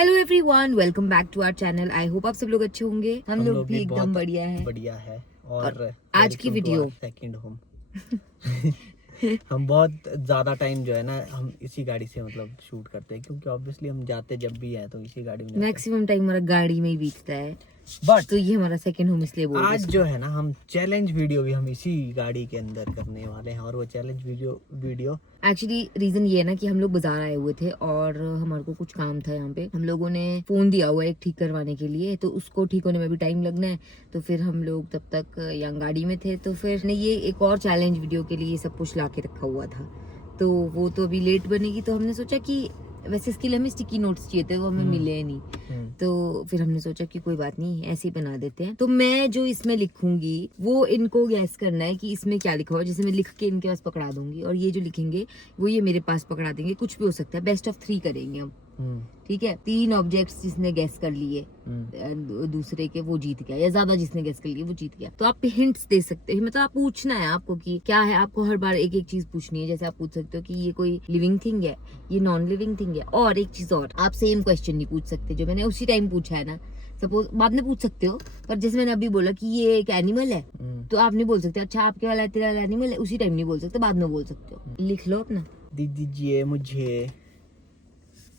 Hello everyone, welcome back to our channel. I hope आप सब लोग अच्छे होंगे। हम लोग भी एकदम बढ़िया है। और आज की वीडियो सेकंड होम हम बहुत ज्यादा टाइम जो है ना हम इसी गाड़ी से मतलब शूट करते हैं, क्योंकि ऑब्वियसली हम जाते जब भी है तो इसी गाड़ी में जाते हैं। मैक्सिमम टाइम हमारा गाड़ी में ही बीतता है, बट तो ये हमारा सेकंड होम इसलिए बोल रहे आज जो है ना हम चैलेंज वीडियो भी हम इसी गाड़ी के अंदर करने वाले हैं। और वो चैलेंज वीडियो एक्चुअली रीजन ये है ना कि हम लोग बाजार आए हुए थे और हमारे को कुछ काम था यहाँ पे। हम लोगों ने फोन दिया हुआ है एक ठीक करवाने के लिए, तो उसको ठीक होने में भी टाइम लगना है। तो फिर हम लोग तब तक यहाँ गाड़ी में थे, तो फिर ने ये एक और चैलेंज वीडियो के लिए सब कुछ ला के रखा हुआ था। तो वो तो अभी लेट बनेगी, तो हमने सोचा कि वैसे इसके लिए हमें स्टिकी नोट्स चाहिए थे, वो हमें मिले नहीं। तो फिर हमने सोचा कि कोई बात नहीं, ऐसे ही बना देते हैं। तो मैं जो इसमें लिखूंगी वो इनको गैस करना है कि इसमें क्या लिखा हुआ है। जैसे मैं लिख के इनके पास पकड़ा दूंगी और ये जो लिखेंगे वो ये मेरे पास पकड़ा देंगे। कुछ भी हो सकता है, बेस्ट ऑफ 3 करेंगे हम। ठीक है, 3 ऑब्जेक्ट्स जिसने गैस कर लिए दूसरे के, वो जीत गया, या ज्यादा जिसने गैस कर लिए वो जीत गया। तो आप हिंट्स दे सकते हैं, मतलब आप पूछना है आपको कि क्या है। आपको हर बार एक एक चीज पूछनी है। जैसे आप पूछ सकते हो कि ये कोई लिविंग थिंग है, ये नॉन लिविंग थिंग है। और एक चीज और, आप सेम क्वेश्चन नहीं पूछ सकते जो मैंने उसी टाइम पूछा है ना। सपोज बाद में पूछ सकते हो, पर जैसे मैंने अभी बोला कि ये एक एनिमल है, तो आप नहीं बोल सकते अच्छा आपके वाला तेरा वाला एनिमल है, उसी टाइम नहीं बोल सकते, बाद में बोल सकते हो। लिख लो अपना, दे दीजिए मुझे।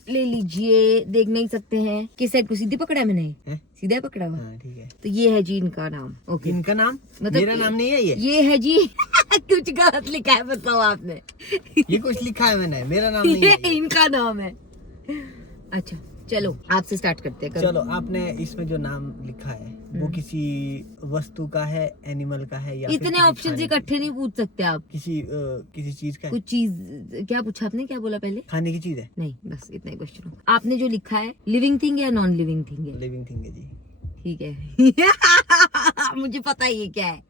ले लीजिए। देख नहीं सकते हैं किस साइड को सीधे पकड़ा है मैंने, सीधा पकड़ा हुआ। हाँ ठीक है। तो ये है जी इनका नाम। ओके, इनका नाम मतलब मेरा नाम नहीं है ये है जी कुछ गलत लिखा है, बताओ आपने। ये कुछ लिखा है मैंने, मेरा नाम नहीं है ये इनका नाम है। अच्छा चलो आपसे स्टार्ट करते हैं। चलो, आपने इसमें जो नाम लिखा है वो किसी वस्तु का है, एनिमल का है, या फिर इतने किसी ऑप्शन खाने इकट्ठे नहीं पूछ सकते आप। किसी चीज का है? कुछ चीज क्या पूछा आपने, क्या बोला पहले? खाने की चीज है? नहीं, बस इतना ही क्वेश्चन। आपने जो लिखा है लिविंग थिंग या नॉन लिविंग थिंग है? लिविंग थिंग है जी। ठीक है मुझे पता है ये क्या है।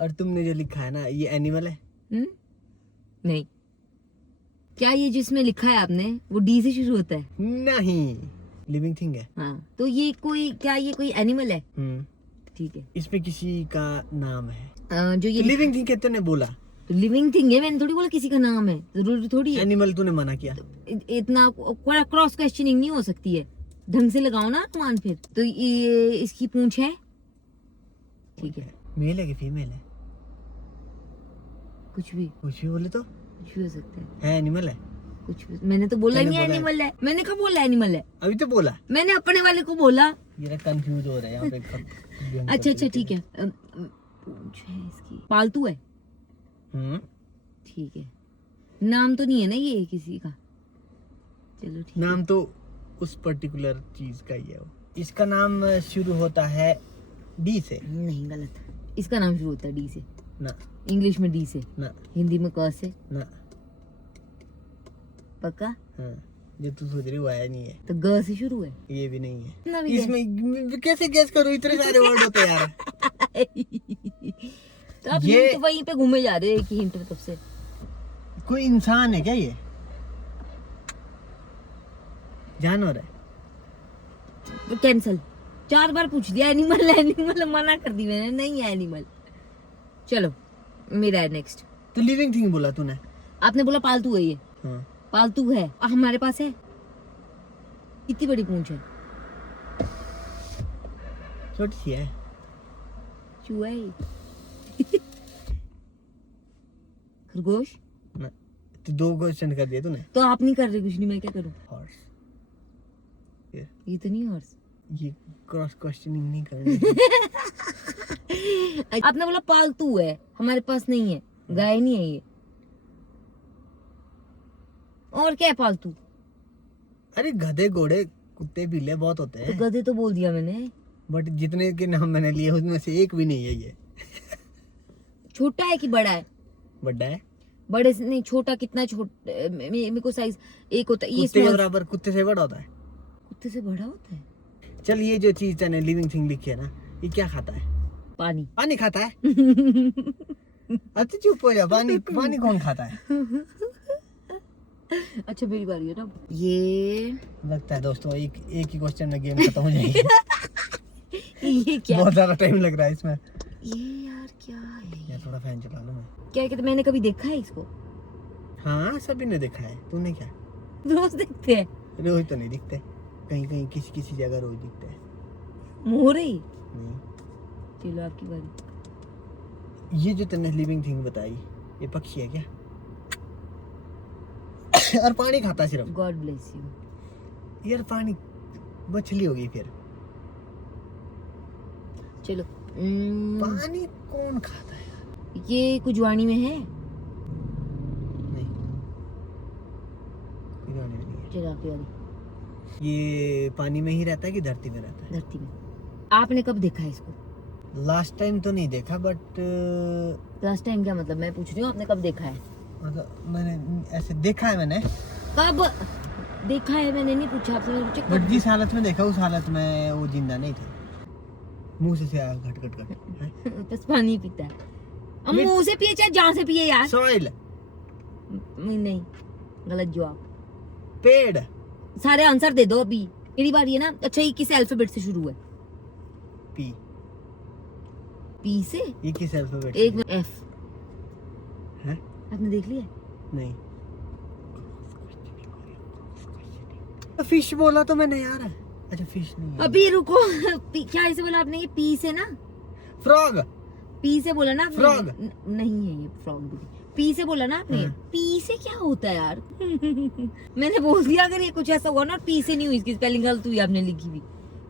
और तुमने जो लिखा है ना ये एनिमल है? नहीं। क्या ये जिसमें लिखा है आपने वो डी से शुरू होता है? नहीं, लिविंग थिंग है। हाँ, तो ये कोई, क्या ये कोई एनिमल है? ठीक है। इसमें किसी का नाम है? जो ये लिविंग थिंग कहते ने बोला, तो लिविंग थिंग है, मैंने थोड़ी बोला किसी का नाम है, जरूरी थोड़ी है। एनिमल तूने मना किया। इतना क्रॉस क्वेश्चनिंग नहीं हो सकती है, ढंग से लगाओ ना अनुमान। फिर तो ये इसकी पूंछ है, ठीक है। मेल है कि फीमेल है? कुछ भी बोले तो कुछ भी हो सकता है। एनिमल है? कुछ भी, मैंने तो बोला नहीं एनिमल है। मैंने कब बोला एनिमल है? अभी तो बोला, मैंने अपने वाले को बोला। ये कंफ्यूज हो रहा है यहाँ पे। अच्छा ठीक है। पूंछ है इसकी, पालतू है? ठीक है। नाम तो नहीं है ना ये किसी का? चलो ठीक। नाम तो उस पर्टिकुलर चीज का ही है। इसका नाम शुरू होता है डी से? नहीं, गलत। इसका नाम शुरू होता है डी से ना। इंग्लिश में डी से ना। हिंदी में क से ना। पक्का? हाँ, जो तू सोच रही वो आया नहीं है। तो ग से शुरू है? ये भी नहीं है। इतना भी इसमें कैसे गैस करो, इतने सारे वर्ड होते हैं यार। तो आप ये तो वहीं पे घूमे जा रहे हो एक ही हिंट में तब से। कोई इंसान है क्या? ये जानवर है? तो कैंसल। 4 बार पूछ दिया एनिमल एनिमल, मना कर दी मैंने, नहीं है एनिमल। चलो मेरा है नेक्स्ट। तो लिविंग थिंग बोला तूने। आपने बोला पालतू है ये। हाँ। पालतू है, हमारे पास है। कितनी बड़ी पूंछ है? छोटी सी है। चूहा है? खरगोश? ना। तो 2 क्वेश्चन कर दिए तूने। तो आप नहीं कर रहे, कुछ नहीं, मैं क्या करूं? हॉर्स। ये तो नहीं हॉर्स। ये क्रॉस क्वेश्चनिंग नहीं करनी। आपने बोला पालतू है, हमारे पास नहीं है, गाय नहीं है ये। और क्या है पालतू? अरे गधे, घोड़े, कुत्ते, बिल्ले बहुत होते हैं। तो गधे तो बोल दिया मैंने। बट जितने के नाम मैंने लिए उसमें से एक भी नहीं है ये। छोटा है कि बड़ा है? बड़ा है। बड़े से नहीं, छोटा कितना छोटा? मेरे को साइज एक होता है, ये कुत्ते के small- बराबर, कुत्ते से बड़ा होता है। कुत्ते से बड़ा होता है? चल, ये जो चीज तूने लिविंग थिंग लिखी है ना, ये क्या खाता है? पानी। पानी खाता है? अच्छा चुप हो जा। पानी पानी कौन खाता है? अच्छा मेरी बारी है ना। ये लगता है दोस्तों एक ही क्वेश्चन में गेम खत्म हो जाएगी। ये क्या? बहुत ज्यादा टाइम लग रहा है इसमें। ये यार क्या है? यार थोड़ा फैन चला लो मैं। क्या कहते, मैंने कभी देखा है इसको? हाँ, सभी ने देखा है, तूने क्या? रोज देखते हैं। रोज तो नहीं दिखते, कहीं कहीं किसी किसी जगह रोज दिखते हैं। मोर है ये? नहीं, चलो आपकी बारी। ये जो तुमने लिविंग थिंग बताई, ये पक्षी है क्या? और पानी खाता है सिर्फ। God bless you. यार पानी, मछली होगी फिर। चलो पानी कौन खाता है यार? ये कुजवानी में है। नहीं, कोई गाने में नहीं है। चलो आपकी बारी। ये पानी में ही रहता है कि धरती में रहता है? धरती में। आपने कब देखा है इसको? लास्ट टाइम तो नहीं देखा, बट लास्ट टाइम क्या मतलब, मैं पूछ रही हूँ आपने कब देखा है? मतलब मैंने ऐसे देखा है मैंने, कब देखा है? मैंने नहीं पूछा आपसे, मैंने पूछा बट कब। जिस हालत में देखा उस हालत में वो जिंदा नहीं थे। मुंह से आया घट घट घट। बस पानी पीता है। अब मुंह से पिए चाहे जहाँ से पिए यार। सॉइल, नहीं, गलत जवाब। पेड़, सारे आंसर दे दो अभी, मेरी बारी है ना। अच्छा, ये किस अल्फाबेट से शुरू है? पी। पी से? ये किस अल्फाबेट? एक में एफ है? आपने देख लिया? नहीं। फिश बोला तो मैंने यार। अच्छा फिश नहीं है। अभी रुको। क्या इसे बोला आपने? ये पी से ना? फ्रॉग। पी से बोला ना आपने? Frog. नहीं है ये फ्रॉग भी। पी से बोला ना आपने? हाँ। पी से क्या होता है यार? मैंने बोल दिया अगर ये कुछ ऐसा हुआ ना, पी से नहीं हुई, इसकी स्पेलिंग गलत हुई आपने लिखी हुई,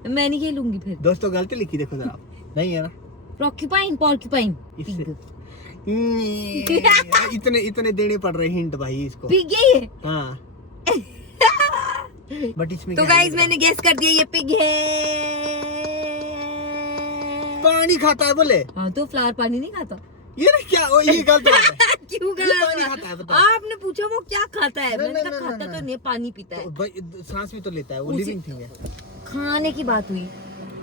मैं नहीं खेलूंगी फिर। दोस्तों गलती लिखी देखो जरा। नहीं है ना? प्रोक्यूपाइन, पॉर्क्यूपाइन, इससे- पिग। इतने इतने देने पड़ रहे हिंट भाई इसको। पिग है ये। हाँ। बट इसमें तो क्या है गाइस मैंने गेस कर दिया, ये पिग है। पानी खाता है बोले। हाँ तो फ्लावर पानी नहीं खाता। ये ना क्या ये गलत बात है। क्यों ये गलत पानी बात? खाता है बताओ। आपने पूछा वो क्या खाता है, नहीं, मैंने नहीं, कहा नहीं, खाता नहीं, तो नहीं, पानी पीता है। तो भाई सांस भी तो लेता है, वो उसी- लिविंग थिंग है। खाने की बात हुई।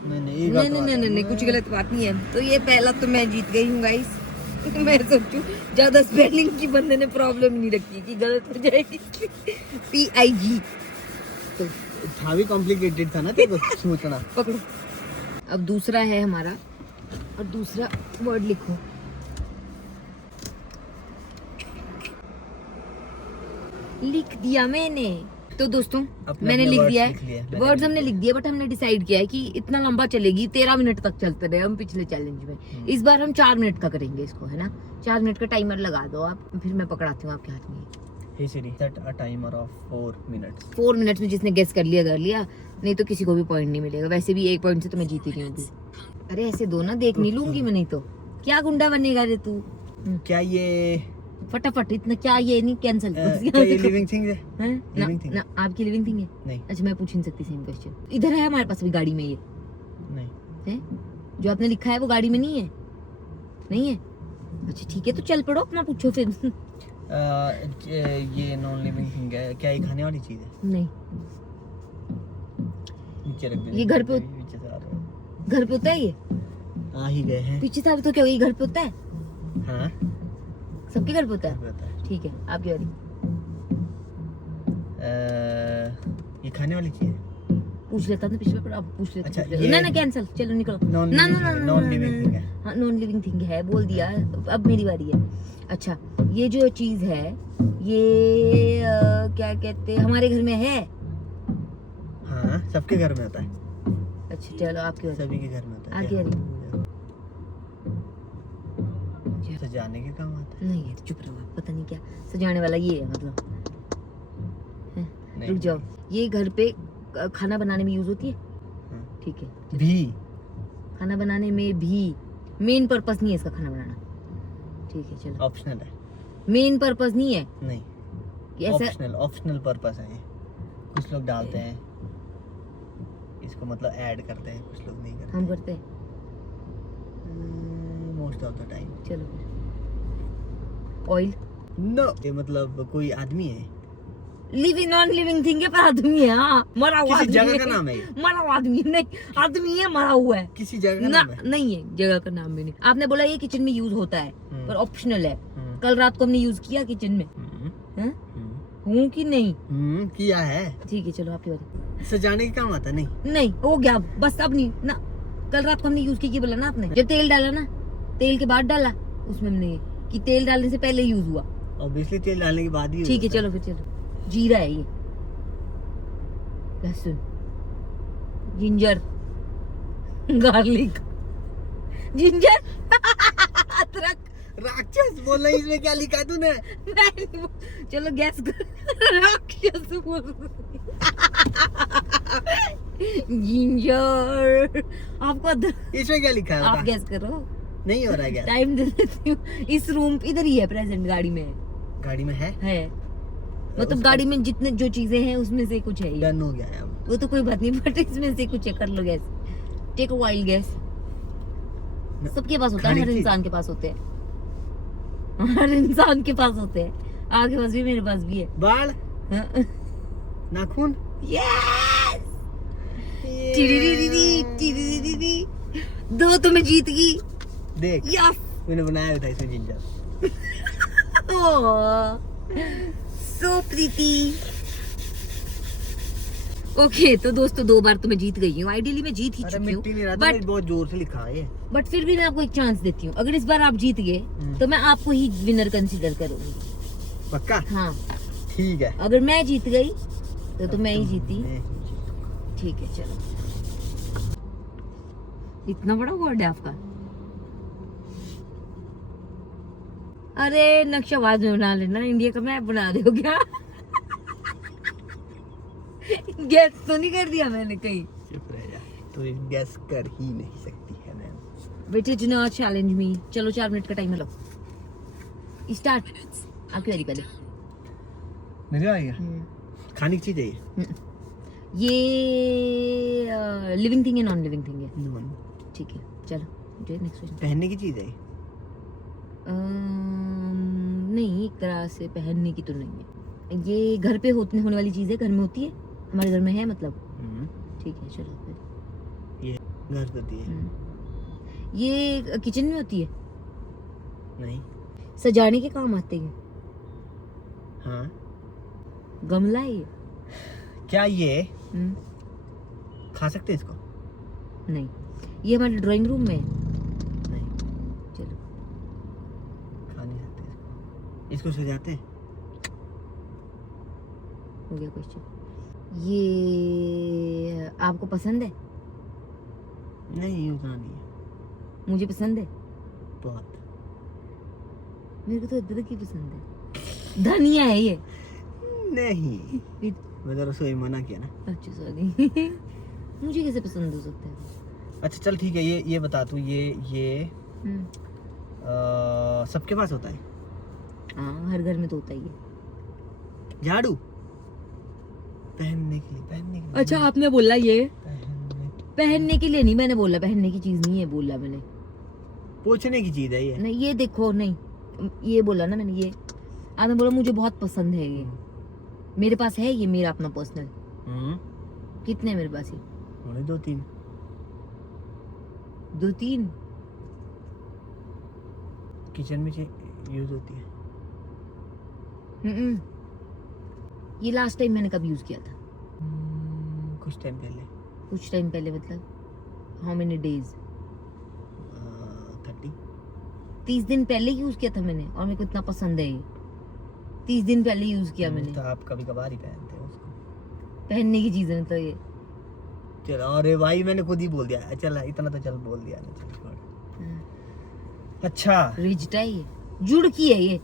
नहीं नहीं ये नहीं गलत नहीं बात नहीं है। नहीं, कुछ गलत बात नहीं है। तो ये पहला तो मैं जीत गई हूँ गाइस। मैं सोचूं ज्यादा स्पेलिंग की बंदे ने प्रॉब्लम नहीं रखी कि गलत हो जाएगी। PIG। तो था भी कॉम्प्लिकेटेड था ना तेरे को सोचना। पकड़ो। अब दूसरा है हमारा, और दूसरा वर्ड लिखो। लिख दिया मैंने। तो दोस्तों अपने मैंने अपने लिख words दिया लिख लिए, है, मैंने वर्ड्स लिख हमने दिए। लिख दिया, बट हमने डिसाइड किया है कि इतना लंबा चलेगी, 13 मिनट तक चलते रहे हम पिछले चैलेंज में। इस बार हम 4 मिनट का करेंगे इसको, है ना? 4 मिनट का टाइमर लगा दो आप, फिर मैं पकड़ाती हूँ आपके हाथ में। Hey Siri set a timer of 4 minutes. 4 minute में जिसने गेस कर लिया, नहीं तो किसी को भी पॉइंट नहीं मिलेगा। वैसे भी 1 पॉइंट से तो मैं जीती रही हूँ अभी। अरे ऐसे दो ना, देख नहीं लूंगी मैं, नहीं तो क्या गुंडा बनेगा रे तू। क्या ये फटाफट, इतना क्या ये नहीं, कैंसिल। क्या ये लिविंग थिंग है? living thing? ना आपकी लिविंग थिंग है? नहीं अच्छा मैं पूछ नहीं सकती सेम क्वेश्चन। इधर है हमारे पास भी गाड़ी में, ये नहीं है जो आपने लिखा है वो गाड़ी में नहीं है? नहीं है? अच्छा ठीक है, तो चल पड़ो अपना पूछो फिर। ये नॉन लिविंग थिंग है क्या? ये खाने वाली चीज है? नहीं, नीचे रख दे। ये घर पे- नीचे से आ रहा है। घर पे होता है ये? आ ही गए हैं। पीछे साहब तो क्या ये घर पे होता है? हाँ सबके घर पे होता है? पता है। ठीक है आपकी बारी। ये खाने वाली चीज है? पूछ लेता था पिछले, पर अब पूछ लेते। अच्छा, पूछ ले। ये- ना ना कैंसिल, चलो निकलो। नॉन ना ना लिविंग ना थिंग, ना नॉन ना, लिविंग ना, थिंग है। हाँ नॉन लिविंग थिंग है, बोल दिया। अब मेरी बारी है। अच्छा ये जो चीज है ये क्या कहते हैं, हमारे घर में है? हाँ सबके घर में होता है, अच्छा चलो आपकी बारी। सभी के घर में होता है। आगे क्या? वाली। सजाने के काम आता नहीं है, चुप रहो आप, पता नहीं क्या सजाने वाला ये है मतलब। है। रुक जाओ, ये घर पे खाना बनाने में यूज होती है? हाँ। ठीक है, भी खाना बनाने में भी मेन पर्पस नहीं है इसका खाना बनाना। ठीक है चलो, ऑप्शनल है। मेन पर्पस नहीं है नहीं ये ऐसा। ऑप्शनल पर्पस है ये। कुछ लोग डालते हैं इसको, मतलब ऐड करते हैं, कुछ लोग नहीं करते। हम करते हैं। Most of the time. चलो ऑयल। नो ये मतलब कोई आदमी है, लिविंग नॉन लिविंग थिंग है, पर आदमी है। हाँ मरा हुआ किसी आदमी जगह है। का नाम है ये? मरा हुआ आदमी नहीं, आदमी है मरा हुआ है। किसी जगह का ना नाम है? नहीं है, जगह का नाम भी नहीं। आपने बोला ये किचन में यूज होता है, पर ऑप्शनल है। हम्म, कल रात को हमने यूज किया किचन में, हम्म, हैं? हम्म, हूँ कि नहीं? किया है। ठीक है चलो आपकी बारी। सजाने के काम आता नहीं? नहीं हो गया बस, अब नहीं ना। कल रात को हमने यूज किया बोला ना आपने, जब तेल डाला ना, तेल के बाद डाला उसमें हमने, कि तेल डालने से पहले यूज हुआ। ऑब्वियसली तेल डालने के बाद ही ठीक है होता चलो फिर, चलो जीरा है ये। लहसुन, जिंजर, गार्लिक, जिंजर, अदरक। राक्षस बोलना, इसमें क्या लिखा तूने? चलो गैस कर। राक्षस बोल। जिंजर। आपको इसमें क्या लिखा है आप बता? गैस करो। नहीं हो रहा है क्या? टाइम दे देती हूँ। इस रूम इधर ही है, प्रेजेंट गाड़ी में गाड़ी में है? मतलब उसका- गाड़ी में जितने जो चीजें हैं उसमें से कुछ है ये। डन हो गया है अब। वो तो कोई बात नहीं, बट इसमें से कुछ है, कर लो guess. Take a wild guess. सबके पास होता है, खाने हर की- इंसान के पास होते हैं, हर इंसान के पास होते हैं। आपके पास भी, मेरे पास भी है। बाल, नाखून। यस। टिरिरिरिरी, टिरिरिरिरी। 2 तो मैं जीत गई। देख, यस। मैंने बनाया भी था इसमें जिंजर। सो प्रीति। ओके, तो दोस्तों 2 बार तो मैं जीत गई हूँ। आइडियली मैं जीत ही अरे चुकी मिट्टी नहीं रहा था, बट बहुत जोर से लिखा है ये। बट फिर भी मैं आपको एक चांस देती हूँ। अगर इस बार आप जीत गए तो मैं आपको ही विनर कंसीडर करूंगी। पक्का? हाँ, ठीक है। अगर मैं जीत गई तो मैं ही जीती। मैं ही जीतूंगा। ठीक है, चलो। इतना बड़ा वर्ड है आपका? अरे नक्शा बाद में बना लेना, इंडिया का मैप बना दे हो क्या? गैस तो नहीं कर दिया मैंने कहीं? चुप रह जा, तू गैस कर ही नहीं सकती है मैम। बेटे डू नॉट चैलेंज मी। चलो 4 मिनट का टाइम लो। स्टार्ट। आपकी बारी पहले। मेरे आ गया। खाने की चीज है ये? ये लिविंग थिंग है, नॉन लिविंग थिंग है? नॉन। ठीक है, चलो नेक्स्ट क्वेश्चन। पहनने की चीज है ये? नहीं, एक तरह से पहनने की तो नहीं है। ये घर पे होने वाली चीज है, घर में होती है, हमारे घर में है मतलब। ठीक है, चलो फिर। ये घर होती है? ये किचन में होती है? नहीं। सजाने के काम आते हैं? हाँ। गमला है ये? क्या ये हम्म, खा सकते हैं इसको? नहीं। ये हमारे ड्राइंग रूम में है? नहीं, चलो। खा नहीं सकते इसको। इसको सजाते हैं? हो गया क्वेश्चन। ये आपको पसंद है? नहीं, उतना नहीं है। मुझे पसंद है। बहुत। मेरे को तो अदरक ही पसंद है। धनिया है ये? नहीं, फिर- मैं तो रसोई मना किया ना। अच्छा सॉरी। मुझे कैसे पसंद हो सकता है? अच्छा चल ठीक है, ये बता तू, ये सबके पास होता है? हाँ, हर घर में तो होता ही है। झाड़ू? पहनने के लिए। अच्छा, आपने बोला ये पहनने। पहनने के लिए नहीं, मैंने बोला पहनने की चीज नहीं है, बोला मैंने। पोछने की चीज है ये? नहीं, ये देखो, नहीं ये बोला ना मैंने। ये आपने बोला मुझे बहुत पसंद है ये। मेरे पास है ये, मेरा अपना पर्सनल। कितने मेरे पास ये? होने 2-3। 2-3? किचन में यूज होती है। ये लास्ट टाइम मैंने कब यूज किया था? कुछ टाइम पहले। कुछ टाइम पहले मतलब हाउ मेनी डेज? 30। 30 दिन पहले यूज किया था मैंने, और मेरे को इतना पसंद है ये। 30 दिन पहले यूज किया मैंने। तो आप कभी कभार ही पहनते हो उसको। पहनने की चीज है मतलब ये। चल, अरे भाई मैंने खुद ही बोल दिया। चल इतना तो चल बोल दिया ना, चल छोड़। अच्छा, रिजिड है ये, जुड़ की है ये।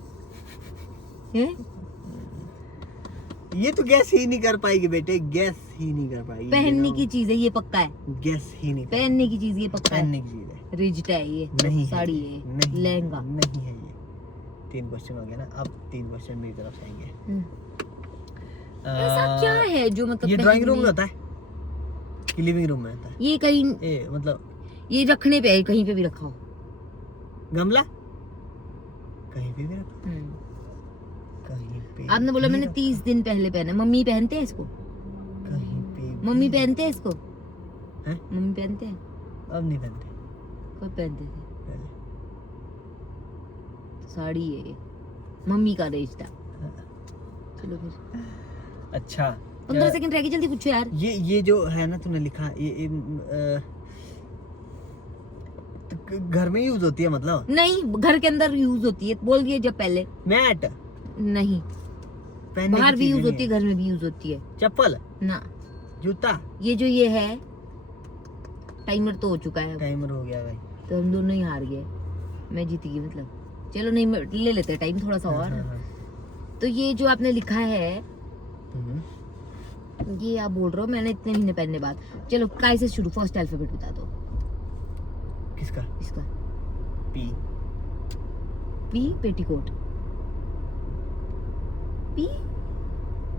हैं? ये तो गैस ही नहीं कर पाएगी बेटे, गैस ही नहीं कर पाएगी। पहनने की चीज है ये, पक्का है। गैस ही नहीं कर पहनने की चीज ये पक्का है। पहनने की चीज है। रिजिड है ये, नहीं है साड़ी ये, है, नहीं लहंगा। नहीं है ये। 3 क्वेश्चन हो गए ना, अब 3 क्वेश्चन मेरी तरफ से आएंगे। ऐसा क्या है जो मतलब ये ड्राइंग रूम में पहनने- होता है कि लिविंग रूम में होता है? ये कहीं, मतलब ये रखने पे है, कहीं पे भी रखा हो। गमला? कहीं पे भी रखो, कहीं पे आपने बोला भी मैंने रखो, 30 दिन पहले पहना। मम्मी पहनते हैं इसको? कहीं पे मम्मी भी पहनते हैं इसको? हैं? मम्मी पहनते हैं? अब नहीं पहनते, कब पहनते थे? पहले। साड़ी है ये, मम्मी का रिश्ता। चलो फिर अच्छा 15 सेकंड रह गए, जल्दी पूछो यार। ये जो है ना तूने लिखा, ये तो घर में यूज होती है मतलब? नहीं, घर के अंदर यूज होती है, बोल दिए जब पहले। मैट? नहीं, पहनने बाहर की भी चीज़ यूज नहीं होती है, घर में भी यूज होती है। चप्पल? ना, जूता ये जो ये है टाइमर तो हो चुका है अब। टाइमर हो गया भाई। तो हम दोनों ही हार गए, मैं जीत गई मतलब। चलो नहीं ले लेते टाइम थोड़ा सा और। तो ये जो आपने लिखा है ये आप बोल रहे हो मैंने इतने महीने पहनने बाद। चलो काय से शुरू, फर्स्ट अल्फाबेट बता दो। किसका? इसका पी। P petticoat. पी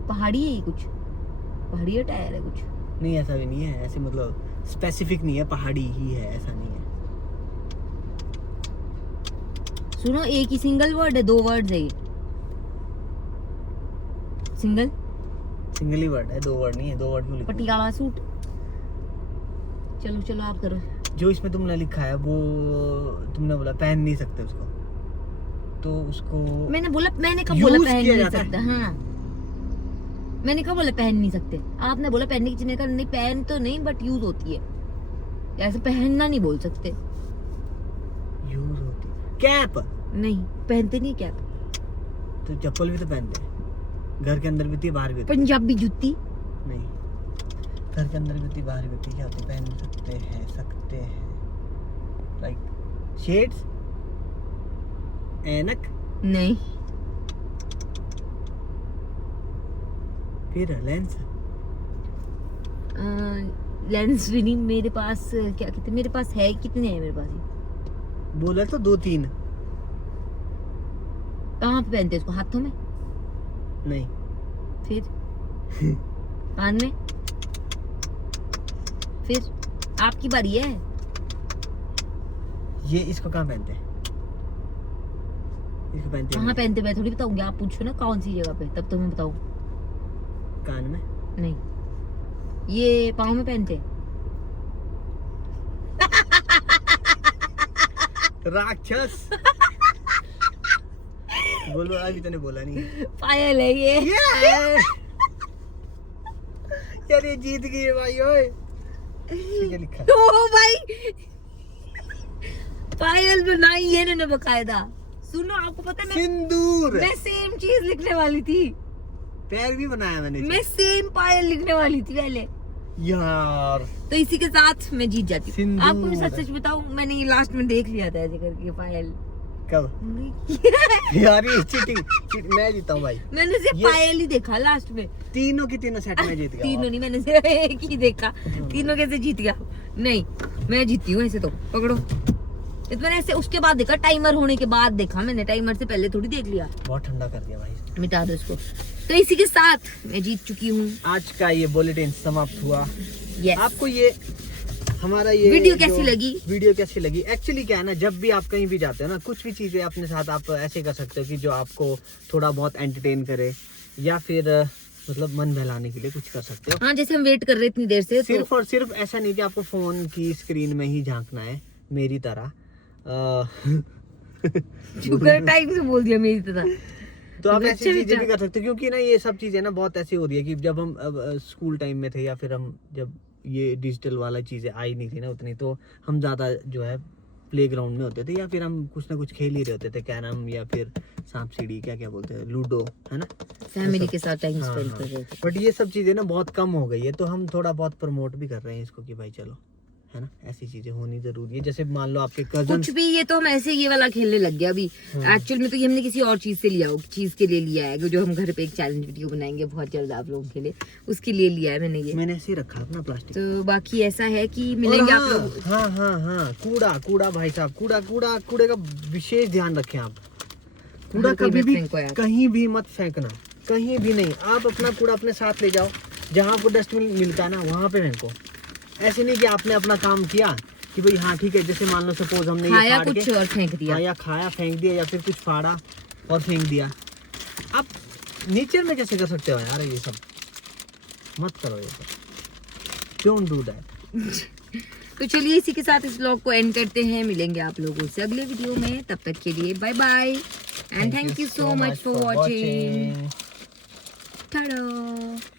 पहाड़ी है ये कुछ, पहाड़ी टायर है कुछ। नहीं ऐसा भी नहीं है, ऐसे मतलब स्पेसिफिक नहीं है, पहाड़ी ही है, ऐसा नहीं है। सुनो एक ही सिंगल वर्ड है, 2 वर्ड है ये। सिंगल ही वर्ड है, 2 वर्ड नहीं है। 2 वर्ड क्यों लिखा? पटियाला सूट। चलो चलो आप करो। जो इसमें तुमने लिखा है वो तुमने बोला पहन नहीं सकते उसको, तो उसको मैंने कब use बोला पहन किया नहीं जाता है। सकते? हाँ मैंने कब बोला पहन नहीं सकते? आपने बोला पहनने की चीजें का नहीं, पहन तो नहीं बट यूज होती है, ऐसे पहनना नहीं बोल सकते। यूज होती है। कैप नहीं पहनते नहीं कैप। तो चप्पल भी तो पहनते हैं, घर के अंदर भी होती है, बाहर भी होती पंजाबी जूती। है। नहीं, घर के अंदर भी होती है, बाहर भी होती है। क्या होती है? पहन सकते हैं लाइक शेड्स, ऐनक, नहीं फिर लेंस। लेंस भी नहीं मेरे पास। क्या कहते मेरे पास है, कितने हैं मेरे पास ये? बोला तो 2-3। कहाँ पे पहनते हैं इसको? हाथों में? नहीं। फिर कान में? फिर आपकी बारी है। ये इसको कहाँ पहनते हैं? इसको पहनते कहाँ हैं पहनते मैं थोड़ी बताऊंगी, आप पूछो ना कौन सी जगह पे, तब तो मैं बताऊं। कान में। नहीं ये पाँव में पहनते। राक्षस। बोलो, अभी तूने बोला नहीं। पायल है ये। यार ये जीत गई है भाई। ओए क्या लिखा है? ओ भाई पायल बनाई है इन्होंने बकायदा। सुनो आपको पता है सिंदूर। मैं सेम चीज लिखने वाली थी। पैर भी बनाया मैंने। मैं सेम पायल लिखने वाली थी पहले। यार तो इसी के साथ मैं जीत जाती हूँ। सिंदूर। आपको मैं सच सच बताऊं, मैंने ये लास्ट में देख लिया था ऐसे करके पायल। कब? यार ये चीटिंग। मैं जीता हूँ भाई। मैंने सिर्फ पायल ही देखा लास्ट में। तीनों की तीनों सेट में जीत गया। तीनों नहीं, मैंने सिर्फ एक ही देखा। तीनों कैसे जीत गया? नहीं मैं जीती हूँ ऐसे तो। पकड़ो। तो मैंने ऐसे उसके बाद देखा, टाइमर होने के बाद देखा मैंने, टाइमर से पहले थोड़ी देख लिया। बहुत ठंडा कर दिया भाई। मिटा दो इसको। तो इसी के साथ मैं जीत चुकी हूँ। आज का ये बुलेटिन समाप्त हुआ। Yes. आपको ये हमारा ये वीडियो कैसी लगी? वीडियो कैसी लगी? एक्चुअली क्या है ना, जब भी आप कहीं भी जाते हो ना, कुछ भी चीजें अपने साथ आप ऐसे कर सकते हो कि जो आपको थोड़ा बहुत एंटरटेन करे, या फिर मतलब मन बहलाने के लिए कुछ कर सकते हो। हाँ जैसे हम वेट कर रहे इतनी देर से, सिर्फ और सिर्फ ऐसा नहीं कि आपको फोन की स्क्रीन में ही झांकना है मेरी तरह। टाइम से बोल दिया मेरी तरह। तो आप ऐसी बच्चे चीजें भी कर सकते हो, क्योंकि ना ये सब चीजें ना बहुत ऐसी हो रही है कि जब हम स्कूल टाइम में थे, या फिर हम जब ये डिजिटल वाला चीजें आई नहीं थी ना उतनी, तो हम ज्यादा जो है प्लेग्राउंड में होते थे, या फिर हम कुछ ना कुछ खेल ही रहे होते थे, कैरम या फिर सांप सीढ़ी, क्या क्या बोलते हैं, लूडो, है ना, फैमिली के साथ टाइम हाँ, स्पेंड हाँ। कर रहे थे। बट ये सब चीजें ना बहुत कम हो गई है, तो हम थोड़ा बहुत प्रमोट भी कर रहे हैं इसको कि भाई चलो, है ना, ऐसी चीजें होनी जरूरी है। जैसे मान लो आपके कजन कुछ भी, ये तो हम ऐसे ये वाला खेलने लग गया अभी। एक्चुअल में तो ये हमने किसी और चीज से लिया हो, चीज के लिए लिया है, जो हम घर पे एक चैलेंज वीडियो बनाएंगे बहुत जल्द आप लोगों के लिए, उसके लिए लिया है मैंने ये। मैंने ऐसे ही रखा अपना प्लास्टिक। तो बाकी ऐसा है कि मिलेंगे आप लोग। हाँ हाँ हाँ, कूड़ा भाई साहब, कूड़े का विशेष ध्यान रखें आप। कूड़ा हर कोई कभी मत भी फेंको यार। कहीं भी मत फेंकना, कहीं भी नहीं। आप अपना कूड़ा अपने साथ ले जाओ, जहाँ आपको डस्टबिन मिलता है ना वहाँ पे फेंको। ऐसे नहीं कि आपने अपना काम किया कि भाई हाँ ठीक है, जैसे मान लो सपोज हमने ये खाया फाड़ कुछ के, और फेंक दिया। हाँ, या खाया फेंक दिया, या फिर कुछ फाड़ा और फेंक दिया। आप नेचर में कैसे कर सकते हो यार, ये सब मत करो, ये सब डोंट डू दैट। तो चलिए इसी के साथ इस व्लॉग को एंड करते हैं। मिलेंगे आप लोगों से अगले वीडियो में, तब तक के लिए bye bye and thank you so much for watching. Tata.